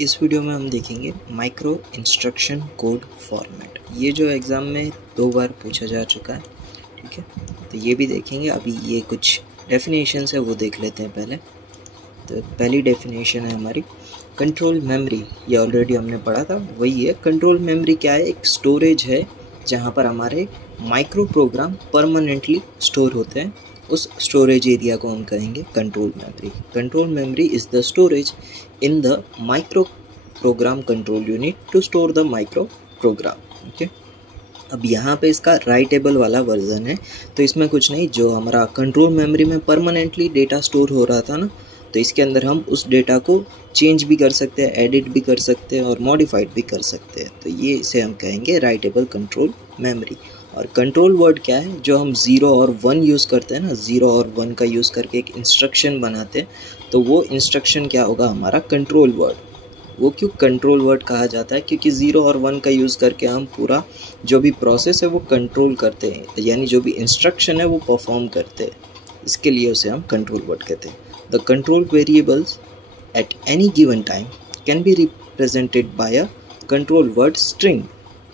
इस वीडियो में हम देखेंगे माइक्रो इंस्ट्रक्शन कोड फॉर्मेट। ये जो एग्ज़ाम में 2 बार पूछा जा चुका है, ठीक है। तो ये भी देखेंगे। अभी ये कुछ डेफिनेशंस है वो देख लेते हैं पहले। तो पहली डेफिनेशन है हमारी कंट्रोल मेमोरी। ये ऑलरेडी हमने पढ़ा था, वही है। कंट्रोल मेमोरी क्या है? एक स्टोरेज है जहाँ पर हमारे माइक्रो प्रोग्राम परमानेंटली स्टोर होते हैं। उस स्टोरेज एरिया को हम कहेंगे control memory. Control memory is the storage in the micro program control unit to store the micro program. Okay, अब यहाँ पे इसका राइटेबल वाला वर्जन है। तो इसमें कुछ नहीं, जो हमारा कंट्रोल मेमोरी में परमानेंटली डेटा स्टोर हो रहा था ना, तो इसके अंदर हम उस डेटा को चेंज भी कर सकते हैं, एडिट भी कर सकते हैं और मॉडिफाइड भी कर सकते हैं। तो ये इसे हम कहेंगे राइटेबल कंट्रोल मेमोरी। और कंट्रोल वर्ड क्या है? जो हम 0 और 1 यूज़ करते हैं ना, 0 और 1 का यूज़ करके एक इंस्ट्रक्शन बनाते हैं, तो वो इंस्ट्रक्शन क्या होगा? हमारा कंट्रोल वर्ड। वो क्यों कंट्रोल वर्ड कहा जाता है? क्योंकि 0 और 1 का यूज़ करके हम पूरा जो भी प्रोसेस है वो कंट्रोल करते हैं, यानी जो भी इंस्ट्रक्शन है वो परफॉर्म करते हैं। इसके लिए उसे हम कंट्रोल वर्ड कहते हैं। The control variables at any given time can be represented by a control word string.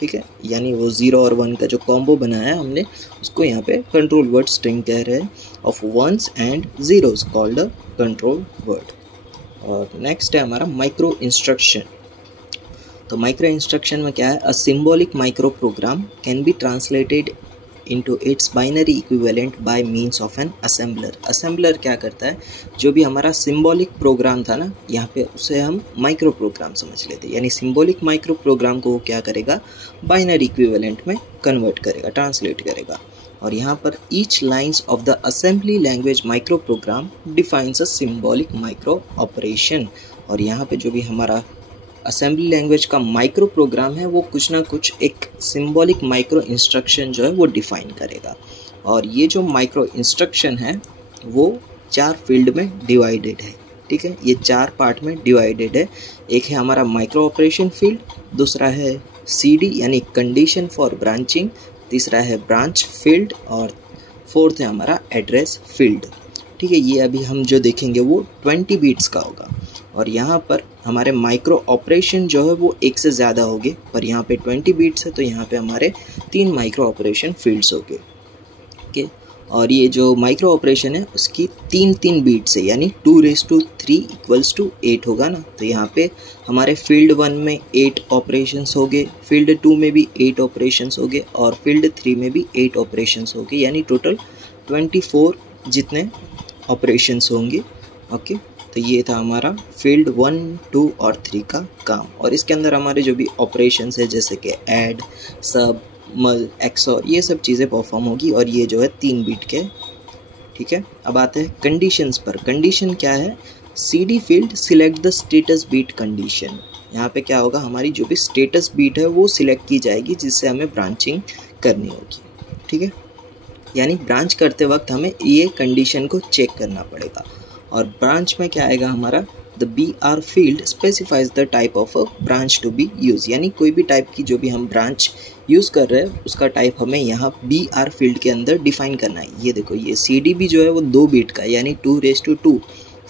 ठीक है, यानी वो 0 और 1 का जो कॉम्बो बनाया है हमने, उसको यहाँ पे कंट्रोल वर्ड स्ट्रिंग कह रहे हैं, of 1s and 0s called a control word. और नेक्स्ट है हमारा माइक्रो इंस्ट्रक्शन। तो माइक्रो इंस्ट्रक्शन में क्या है? A symbolic micro program can be translated into its binary equivalent by means of an assembler. Assembler क्या करता है? जो भी हमारा सिंबॉलिक प्रोग्राम था ना, यहाँ पे उसे हम माइक्रो प्रोग्राम समझ लेते हैं। यानी सिंबॉलिक माइक्रो प्रोग्राम को वो क्या करेगा? बाइनरी इक्विवेलेंट में कन्वर्ट करेगा, ट्रांसलेट करेगा। और यहाँ पर each lines of the assembly language micro program defines a symbolic micro operation. और यहाँ पे जो भी हमारा असेंबली लैंग्वेज का माइक्रो प्रोग्राम है वो कुछ ना कुछ एक सिंबॉलिक माइक्रो इंस्ट्रक्शन जो है वो डिफाइन करेगा। और ये जो माइक्रो इंस्ट्रक्शन है वो 4 फील्ड में डिवाइडेड है। ठीक है, ये 4 पार्ट में डिवाइडेड है। एक है हमारा माइक्रो ऑपरेशन फील्ड, दूसरा है CD यानी कंडीशन फॉर ब्रांचिंग, तीसरा है ब्रांच फील्ड और फोर्थ है हमारा एड्रेस फील्ड। ठीक है, ये अभी हम जो देखेंगे वो 20 बीट्स का होगा। और यहाँ पर हमारे माइक्रो ऑपरेशन जो है वो 1 से ज़्यादा होंगे, पर यहाँ पे 20 बीट्स है तो यहाँ पे हमारे 3 माइक्रो ऑपरेशन फील्ड्स होंगे। ओके, और ये जो माइक्रो ऑपरेशन है उसकी 3 बीट्स है, यानी 2�3 = 8 होगा ना। तो यहाँ पे हमारे फील्ड 1 में 8 ऑपरेशंस होंगे, फील्ड 2 में भी 8 ऑपरेशंस होंगे और फील्ड 3 में भी 8 ऑपरेशंस होंगे, यानी टोटल 24 जितने ऑपरेशंस होंगे। ओके, तो ये था हमारा फील्ड 1, 2 और 3 का काम। और इसके अंदर हमारे जो भी ऑपरेशंस है जैसे कि ऐड, सब, मल, एक्सॉर, ये सब चीज़ें परफॉर्म होगी। और ये जो है 3 बीट के। ठीक है, अब आते हैं कंडीशंस पर। कंडीशन क्या है? CD field select the status bit condition. यहाँ पे क्या होगा? हमारी जो भी स्टेटस बीट है वो सिलेक्ट की जाएगी जिससे हमें ब्रांचिंग करनी होगी। ठीक है, यानी ब्रांच करते वक्त हमें ये कंडीशन को चेक करना पड़ेगा। और ब्रांच में क्या आएगा हमारा? The BR field specifies the type of a branch to be use. यानी कोई भी टाइप की जो भी हम ब्रांच यूज़ कर रहे हैं उसका टाइप हमें यहाँ BR फील्ड के अंदर डिफाइन करना है। ये देखो, ये CD भी जो है वो 2 बीट का है, यानी 2⁻²,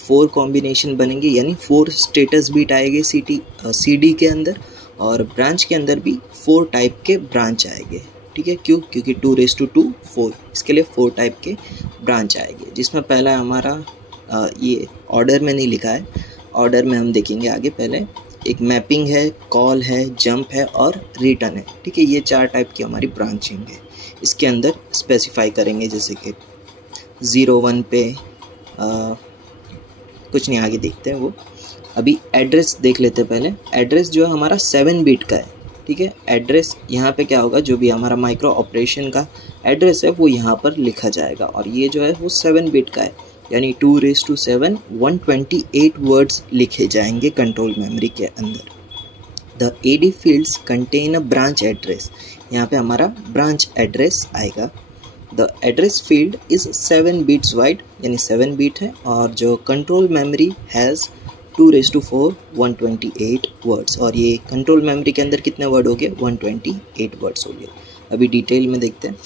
4 कॉम्बिनेशन बनेंगे, यानी 4 स्टेटस बीट आएंगे CD के अंदर। और ब्रांच के अंदर भी 4 टाइप के ब्रांच आएंगे। ठीक है, क्यों? क्योंकि 2⁻², 4, इसके लिए 4 टाइप के ब्रांच आएंगे। जिसमें पहला हमारा ये ऑर्डर में नहीं लिखा है, ऑर्डर में हम देखेंगे आगे। पहले एक मैपिंग है, कॉल है, जंप है और रिटर्न है। ठीक है, ये 4 टाइप की हमारी ब्रांचिंग है। इसके अंदर स्पेसिफाई करेंगे, जैसे कि 0, 1 पे कुछ नहीं, आगे देखते हैं वो। अभी एड्रेस देख लेते हैं पहले। एड्रेस जो है हमारा 7 बीट का है। ठीक है, एड्रेस यहाँ पे क्या होगा? जो भी हमारा माइक्रो ऑपरेशन का एड्रेस है वो यहाँ पर लिखा जाएगा। और ये जो है वो 7 बीट का है, यानी 2�7, 128 वर्ड्स लिखे जाएंगे कंट्रोल मेमोरी के अंदर। The AD fields contain a branch address. यहाँ पे हमारा ब्रांच एड्रेस आएगा। The address field is 7 bits wide, यानी 7 बीट है। और जो कंट्रोल मेमोरी हैज़ 2�4, 128 वर्ड्स। और ये कंट्रोल मेमोरी के अंदर कितने वर्ड हो गए? 128 वर्ड्स हो गए। अभी डिटेल में देखते हैं।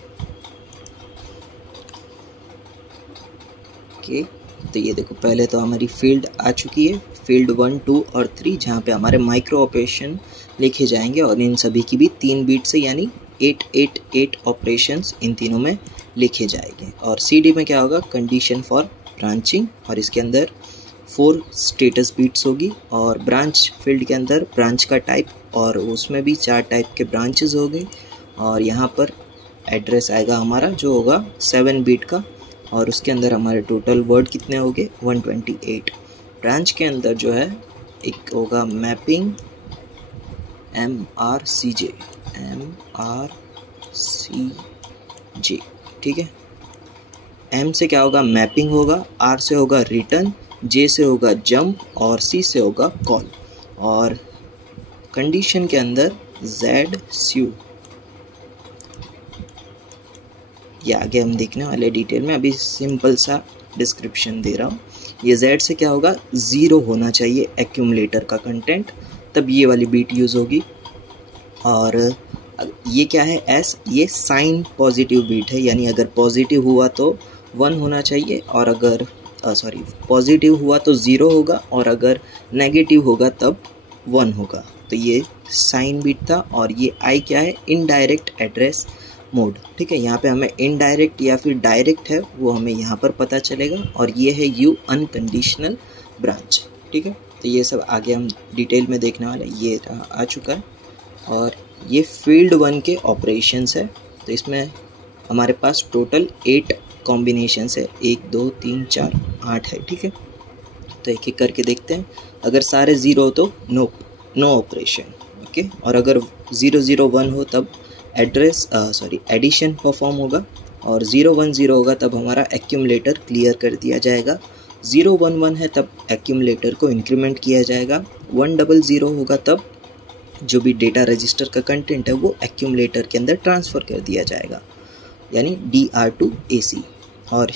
ओके, तो ये देखो, पहले तो हमारी फील्ड आ चुकी है। फील्ड 1, 2 और 3 जहाँ पे हमारे माइक्रो ऑपरेशन लिखे जाएंगे और इन सभी की भी 3 बीट से यानी 888 ऑपरेशंस इन तीनों में लिखे जाएंगे। और CD में क्या होगा, कंडीशन फॉर ब्रांचिंग, और इसके अंदर 4 स्टेटस बीट्स होगी। और ब्रांच फील्ड के अंदर ब्रांच का टाइप, और उसमें भी 4 टाइप के ब्रांचेस हो गए। और यहाँ पर एड्रेस आएगा हमारा जो होगा 7 बीट का, और उसके अंदर हमारे टोटल वर्ड कितने हो गए, 128। ब्रांच के अंदर जो है एक होगा मैपिंग MRCJ, ठीक है। M से क्या होगा, मैपिंग होगा, R से होगा रिटर्न, J से होगा जंप और C से होगा कॉल। और कंडीशन के अंदर ZSU, ये आगे हम देखने वाले डिटेल में, अभी सिंपल सा डिस्क्रिप्शन दे रहा हूँ। ये Z से क्या होगा, 0 होना चाहिए एक्यूमुलेटर का कंटेंट, तब ये वाली बीट यूज़ होगी। और ये क्या है S, ये साइन पॉजिटिव बीट है, यानी अगर पॉजिटिव हुआ तो 1 होना चाहिए, और अगर पॉजिटिव हुआ तो 0 होगा, और अगर नेगेटिव होगा तब 1 होगा। तो ये साइन बीट था। और ये I क्या है, इनडायरेक्ट एड्रेस मोड, ठीक है। यहाँ पे हमें इनडायरेक्ट या फिर डायरेक्ट है वो हमें यहाँ पर पता चलेगा। और ये है U, अनकंडीशनल ब्रांच, ठीक है। तो ये सब आगे हम डिटेल में देखने वाले, ये आ चुका है। और ये फील्ड 1 के ऑपरेशंस है। तो इसमें हमारे पास टोटल 8 कॉम्बिनेशंस है, 1 2 3 4 8 है, ठीक है। तो एक एक करके देखते हैं। अगर सारे 0 हो तो नो ऑपरेशन, ओके। और अगर 0 0 1 हो तब एडिशन परफॉर्म होगा, और 0 1 0 होगा तब हमारा एक्यूमुलेटर क्लियर कर दिया जाएगा। 0 1 1 है तब एक्यूमुलेटर को इंक्रीमेंट किया जाएगा। 1 0 0 होगा तब जो भी डेटा रजिस्टर का कंटेंट है वो एक्यूमुलेटर के अंदर ट्रांसफ़र कर दिया जाएगा, यानी DR to AC। और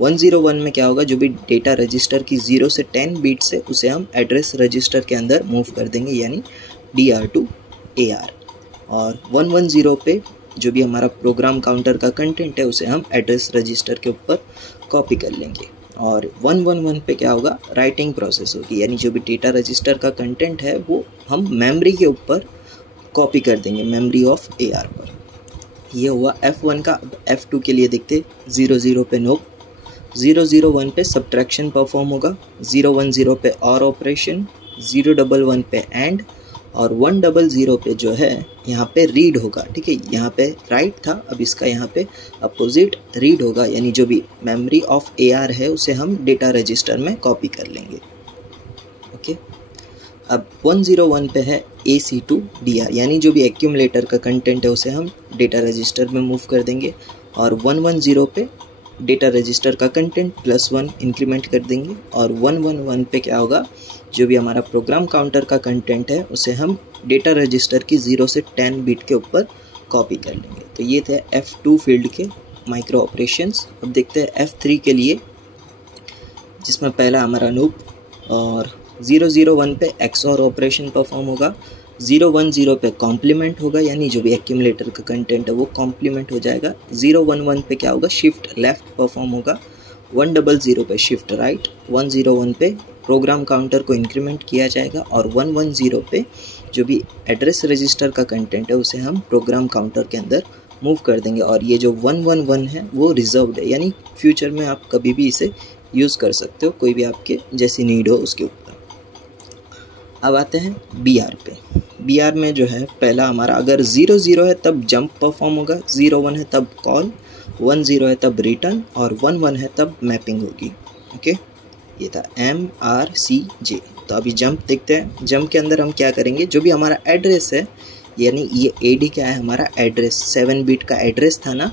1 0 1 में क्या होगा, जो भी डेटा रजिस्टर की 0 से 10 बीट्स है उसे हम एड्रेस रजिस्टर के अंदर मूव कर देंगे, यानी DR to AR। और 1 1 0 पे जो भी हमारा प्रोग्राम काउंटर का कंटेंट है उसे हम एड्रेस रजिस्टर के ऊपर कॉपी कर लेंगे। और 1 1 1 पे क्या होगा, राइटिंग प्रोसेस होगी, यानी जो भी डेटा रजिस्टर का कंटेंट है वो हम मेमोरी के ऊपर कॉपी कर देंगे, मेमोरी ऑफ AR पर। ये हुआ F1 का। अब F2 के लिए देखते, 0 0 पे नो, 0 0 1 पे सब्ट्रैक्शन परफॉर्म होगा, 0 1 0 पे और ऑपरेशन, 0 1 1 पे एंड, और 1 0 0 पे जो है यहाँ पे रीड होगा, ठीक है। यहाँ पे राइट था, अब इसका यहाँ पे अपोजिट रीड होगा, यानी जो भी मेमोरी ऑफ AR है उसे हम डेटा रजिस्टर में कॉपी कर लेंगे, ओके। अब 1 0 1 पे है AC to DR, यानी जो भी एक्यूमुलेटर का कंटेंट है उसे हम डेटा रजिस्टर में मूव कर देंगे। और 1 1 0 पे डेटा रजिस्टर का कंटेंट +1 इंक्रीमेंट कर देंगे। और 1 1 1 पे क्या होगा, जो भी हमारा प्रोग्राम काउंटर का कंटेंट है उसे हम डेटा रजिस्टर की 0 से 10 बीट के ऊपर कॉपी कर लेंगे। तो ये थे F2 फील्ड के माइक्रो ऑपरेशंस। अब देखते हैं F3 के लिए, जिसमें पहला हमारा लूप, और 0 0 1 पे XOR ऑपरेशन परफॉर्म होगा, 0 1 0 पे कॉम्प्लीमेंट होगा, यानी जो भी एक्यूमुलेटर का कंटेंट है वो कॉम्प्लीमेंट हो जाएगा। 0 1 1 पे क्या होगा, शिफ्ट लेफ्ट परफॉर्म होगा, 1 0 0 पे शिफ्ट राइट, 1 0 1 पे प्रोग्राम काउंटर को इंक्रीमेंट किया जाएगा, और 1 1 0 पे जो भी एड्रेस रजिस्टर का कंटेंट है उसे हम प्रोग्राम काउंटर के अंदर मूव कर देंगे। और ये जो 1 1 1 है वो रिजर्व्ड है, यानी फ्यूचर में आप कभी भी इसे यूज़ कर सकते हो, कोई भी आपके जैसी नीड हो उसके ऊपर। अब आते हैं BR पे। BR में जो है पहला हमारा, अगर 0 0 है तब जंप परफॉर्म होगा, 0 1 है तब कॉल, 1 0 है तब रिटर्न, और 1 1 है तब मैपिंग होगी, ओके। ये था MRCJ। तो अभी जंप देखते हैं। जंप के अंदर हम क्या करेंगे, जो भी हमारा एड्रेस है, यानी ये AD क्या है, हमारा एड्रेस 7 बिट का एड्रेस था ना,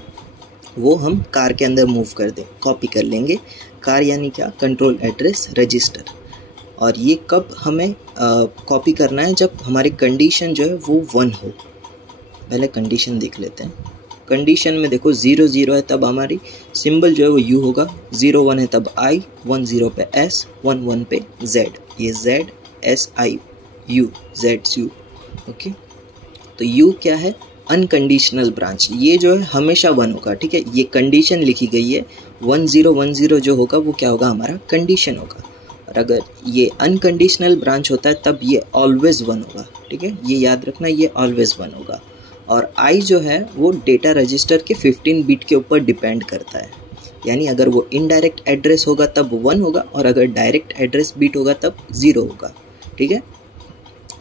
वो हम कार के अंदर मूव कर दें, कॉपी कर लेंगे। कार यानी क्या, कंट्रोल एड्रेस रजिस्टर। और ये कब हमें कॉपी करना है, जब हमारी कंडीशन जो है वो 1 हो। पहले कंडीशन देख लेते हैं। कंडीशन में देखो 0 0 है तब हमारी सिंबल जो है वो U होगा, 0 1 है तब I, 1 0 पे S, 1 1 पे Z, ये Z S I U, ZSU, okay. तो U क्या है, अनकंडीशनल ब्रांच, ये जो है हमेशा 1 होगा, ठीक है। ये कंडीशन लिखी गई है, 1 0 1 0 जो होगा वो क्या होगा, हमारा कंडीशन होगा। और अगर ये अनकंडीशनल ब्रांच होता है तब ये ऑलवेज 1 होगा, ठीक है, ये याद रखना, ये ऑलवेज 1 होगा। और आई जो है वो डेटा रजिस्टर के 15 बिट के ऊपर डिपेंड करता है, यानी अगर वो इनडायरेक्ट एड्रेस होगा तब 1 होगा और अगर डायरेक्ट एड्रेस बिट होगा तब 0 होगा, ठीक है।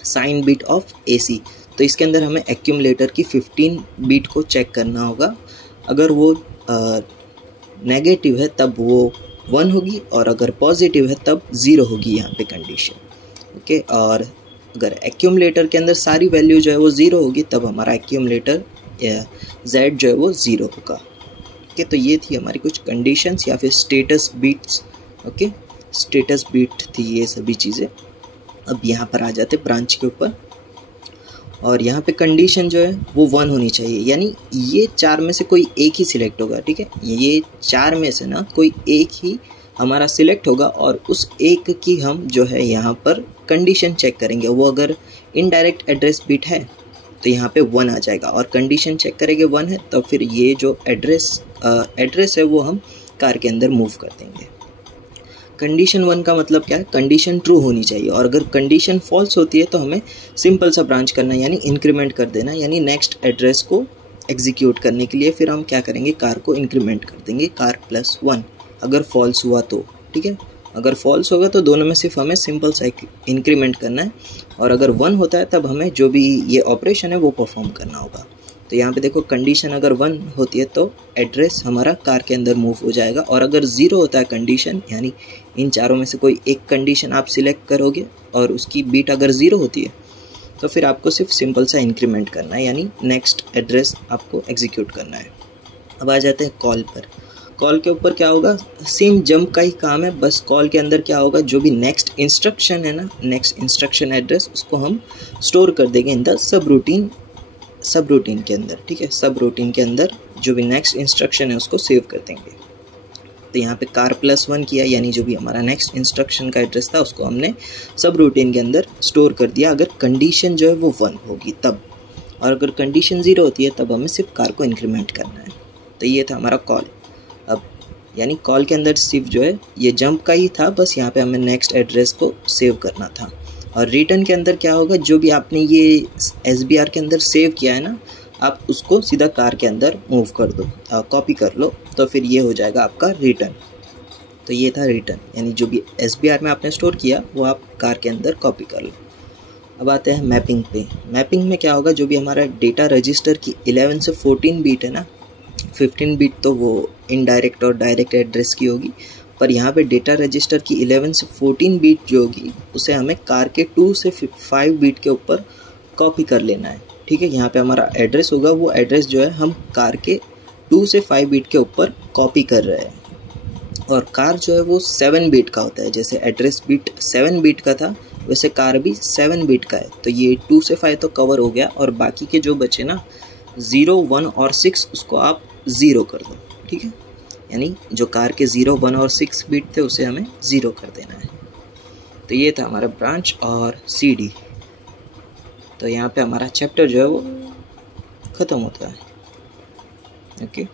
साइन बिट ऑफ AC, तो इसके अंदर हमें एक्यूमुलेटर की 15 बिट को चेक करना होगा। अगर वो नेगेटिव है तब वो 1 होगी और अगर पॉजिटिव है तब 0 होगी यहाँ पे कंडीशन, ओके। और अगर एक्यूमुलेटर के अंदर सारी वैल्यू जो है वो 0 होगी तब हमारा एक्यूमुलेटर Z जो है वो 0 होगा, ओके। तो ये थी हमारी कुछ कंडीशंस या फिर status bits, okay, status bit थी ये सभी चीज़ें। अब यहाँ पर आ जाते ब्रांच के ऊपर, और यहाँ पे कंडीशन जो है वो 1 होनी चाहिए, यानी ये 4 में से कोई एक ही सिलेक्ट होगा, ठीक है। ये 4 में से ना कोई एक ही हमारा सिलेक्ट होगा और उस एक की हम जो है यहाँ पर कंडीशन चेक करेंगे। वो अगर इनडायरेक्ट एड्रेस बिट है तो यहाँ पे 1 आ जाएगा, और कंडीशन चेक करेंगे 1 है तो फिर ये जो एड्रेस है वो हम कार के अंदर मूव कर देंगे। कंडीशन 1 का मतलब क्या है, कंडीशन ट्रू होनी चाहिए, और अगर कंडीशन फॉल्स होती है तो हमें सिंपल सा ब्रांच करना, यानी इंक्रीमेंट कर देना, यानी नेक्स्ट एड्रेस को एग्जीक्यूट करने के लिए फिर हम क्या करेंगे, कार को इंक्रीमेंट कर देंगे, कार +1 अगर फॉल्स हुआ तो, ठीक है। अगर फॉल्स होगा तो दोनों में सिर्फ हमें सिंपल सा इंक्रीमेंट करना है, और अगर 1 होता है तब हमें जो भी ये ऑपरेशन है वो परफॉर्म करना होगा। तो यहाँ पे देखो कंडीशन अगर 1 होती है तो एड्रेस हमारा कार के अंदर मूव हो जाएगा, और अगर 0 होता है कंडीशन, यानी इन चारों में से कोई एक कंडीशन आप सिलेक्ट करोगे और उसकी बीट अगर 0 होती है तो फिर आपको सिर्फ सिंपल सा इंक्रीमेंट करना है, यानी नेक्स्ट एड्रेस आपको एग्जीक्यूट करना है। अब आ जाते हैं कॉल पर। कॉल के ऊपर क्या होगा, सेम जंप का ही काम है, बस कॉल के अंदर क्या होगा, जो भी नेक्स्ट इंस्ट्रक्शन है ना, नेक्स्ट इंस्ट्रक्शन एड्रेस, उसको हम स्टोर कर देंगे इन द सब रूटीन के अंदर, ठीक है। सब रूटीन के अंदर जो भी नेक्स्ट इंस्ट्रक्शन है उसको सेव कर देंगे। तो यहाँ पे कार +1 किया, यानी जो भी हमारा नेक्स्ट इंस्ट्रक्शन का एड्रेस था उसको हमने सब रूटीन के अंदर स्टोर कर दिया, अगर कंडीशन जो है वो 1 होगी तब, और अगर कंडीशन 0 होती है तब हमें सिर्फ कार को इंक्रीमेंट करना है। तो ये था हमारा कॉल। अब यानी कॉल के अंदर सिर्फ जो है ये जंप का ही था, बस यहाँ पे हमें नेक्स्ट एड्रेस को सेव करना था। और रिटर्न के अंदर क्या होगा, जो भी आपने ये SBR के अंदर सेव किया है ना, आप उसको सीधा कार के अंदर मूव कर दो, कॉपी कर लो, तो फिर ये हो जाएगा आपका रिटर्न। तो ये था रिटर्न, यानी जो भी SBR में आपने स्टोर किया वो आप कार के अंदर कॉपी कर लो। अब आते हैं मैपिंग पे। मैपिंग में क्या होगा, जो भी हमारा डेटा रजिस्टर की 11 से 14 बीट है ना, 15 बीट तो वो इनडायरेक्ट और डायरेक्ट एड्रेस की होगी, पर यहाँ पे डेटा रजिस्टर की 11 से 14 बीट जो होगी उसे हमें कार के 2 से 5 बीट के ऊपर कॉपी कर लेना है, ठीक है। यहाँ पे हमारा एड्रेस होगा, वो एड्रेस जो है हम कार के 2 से 5 बीट के ऊपर कॉपी कर रहे हैं, और कार जो है वो 7 बीट का होता है। जैसे एड्रेस बिट 7 बीट का था वैसे कार भी 7 बीट का है, तो ये 2 से 5 तो कवर हो गया, और बाकी के जो बचे ना 0, 1 और 6 उसको आप 0 कर दो, ठीक है। यानी जो कार के 0, 1 और 6 बीट थे उसे हमें 0 कर देना है। तो ये था हमारा ब्रांच और CD। तो यहाँ पे हमारा चैप्टर जो है वो ख़त्म होता है, ओके।